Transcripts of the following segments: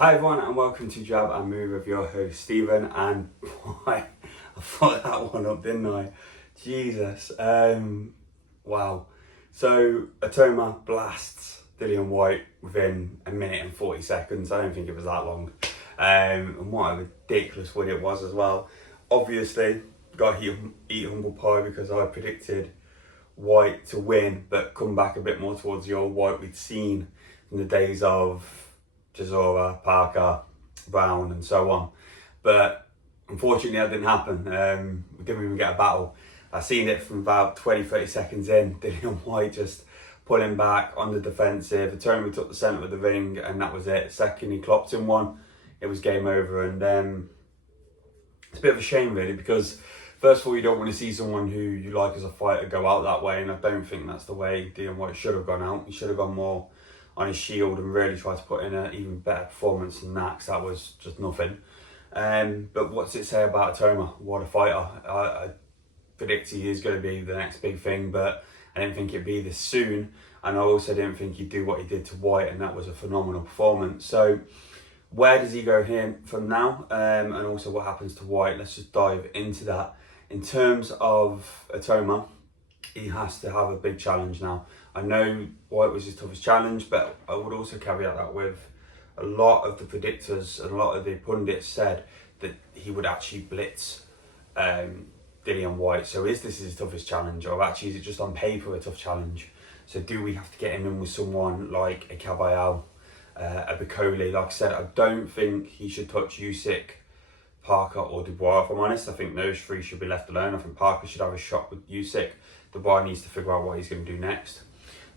Hi everyone and welcome to Jab and Move with your host Stephen, and boy, I fucked that one up, didn't I? Jesus. Wow. So Itauma blasts Itauma and Whyte within a minute and 40 seconds. I don't think it was that long. And what a ridiculous win it was as well. Obviously, got to eat humble pie because I predicted Whyte to win, but come back a bit more towards the old Whyte we'd seen in the days of Chisora, Parker, Brown and so on. But unfortunately that didn't happen. We didn't even get a battle. I seen it from about 20-30 seconds in. Itauma and Whyte just pulling back on the defensive. Itauma took the centre of the ring and that was it. Second he clocked in one, it was game over. And it's a bit of a shame really, because first of all, you don't want to see someone who you like as a fighter go out that way, and I don't think that's the way Itauma and Whyte should have gone out. He should have gone more on his shield and really tried to put in an even better performance than that, because that was just nothing. But what's it say about Itauma? What a fighter. I predict he is going to be the next big thing, but I didn't think it'd be this soon. And I also didn't think he'd do what he did to Whyte, and that was a phenomenal performance. So where does he go here from now? And also what happens to Whyte? Let's just dive into that. In terms of Itauma, he has to have a big challenge now. I know Whyte was his toughest challenge, but I would also caveat that with a lot of the predictors and a lot of the pundits said that he would actually blitz Itauma and Whyte. So is this his toughest challenge, or actually is it just on paper a tough challenge? So do we have to get him in with someone like a Caballero, a Bicoli? Like I said, I don't think he should touch Usyk, Parker or Dubois, if I'm honest. I think those three should be left alone. I think Parker should have a shot with Usyk. Dubois needs to figure out what he's going to do next.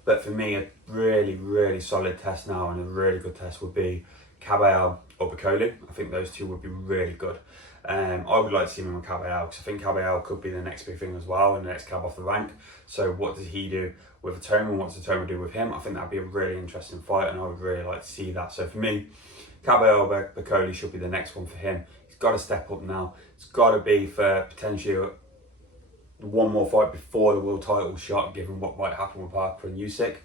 But for me, a really, really solid test now and a really good test would be Caballero or Bicoli. I think those two would be really good. I would like to see him with Caballero, because I think Caballero could be the next big thing as well, and the next cab off the rank. So what does he do with Itauma, and what does Itauma do with him? I think that'd be a really interesting fight, and I would really like to see that. So for me, Caballero or Bicoli should be the next one for him. He's got to step up now. It's got to be for potentially one more fight before the world title shot, given what might happen with Parker and Usyk,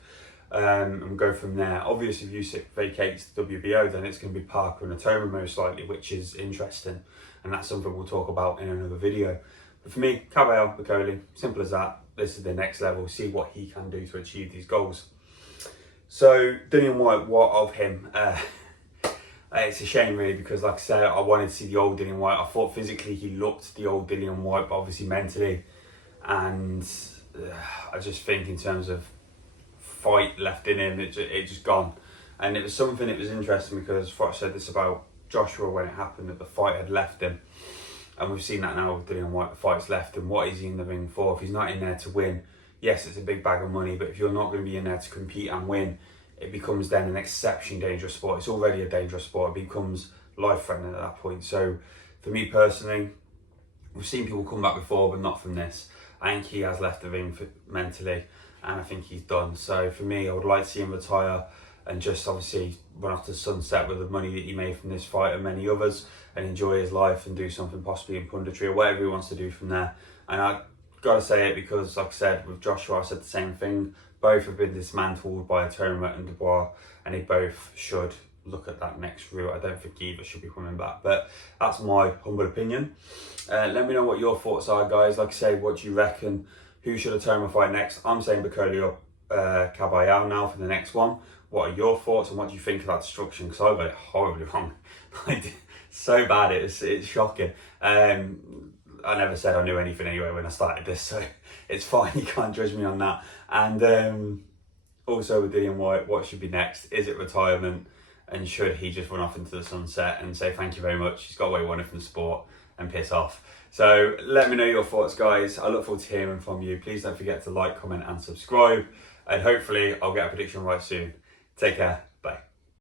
and go from there. Obviously, if Usyk vacates the WBO, then it's going to be Parker and Itauma most likely, which is interesting, and that's something we'll talk about in another video. But for me, Caballero, Bicoli, simple as that. This is the next level. See what he can do to achieve these goals. So, Itauma and Whyte, what of him? It's a shame really, because like I said, I wanted to see the old Itauma and Whyte. I thought physically he looked the old Itauma and Whyte, but obviously mentally, and I just think in terms of fight left in him, it just gone. And it was something that was interesting, because I said this about Joshua when it happened, that the fight had left him, and we've seen that now with Itauma and Whyte. The fight's left him. What is he in the ring for? If he's not in there to win, yes, it's a big bag of money, but if you're not going to be in there to compete and win, it becomes then an exceptionally dangerous sport. It's already a dangerous sport. It becomes life-threatening at that point. So for me personally, we've seen people come back before, but not from this. I think he has left the ring mentally, and I think he's done. So for me, I would like to see him retire and just obviously run off to sunset with the money that he made from this fight and many others, and enjoy his life and do something possibly in punditry or whatever he wants to do from there. And I gotta say it, because like I said with Joshua, I said the same thing. Both have been dismantled by Itauma and Dubois, and they both should look at that next route. I don't think either should be coming back, but that's my humble opinion. Let me know what your thoughts are, guys. Like I say, what do you reckon? Who should Itauma fight next? I'm saying Bicoli or Caballero now for the next one. What are your thoughts, and what do you think of that destruction? Because I got it horribly wrong. So bad, it's shocking. I never said I knew anything anyway when I started this, so it's fine, you can't judge me on that. And also with Itauma and Whyte, what should be next? Is it retirement? And should he just run off into the sunset and say thank you very much, he's got what he wanted from the sport, and piss off? So let me know your thoughts, guys. I look forward to hearing from you. Please don't forget to like, comment and subscribe, and hopefully I'll get a prediction right soon. Take care.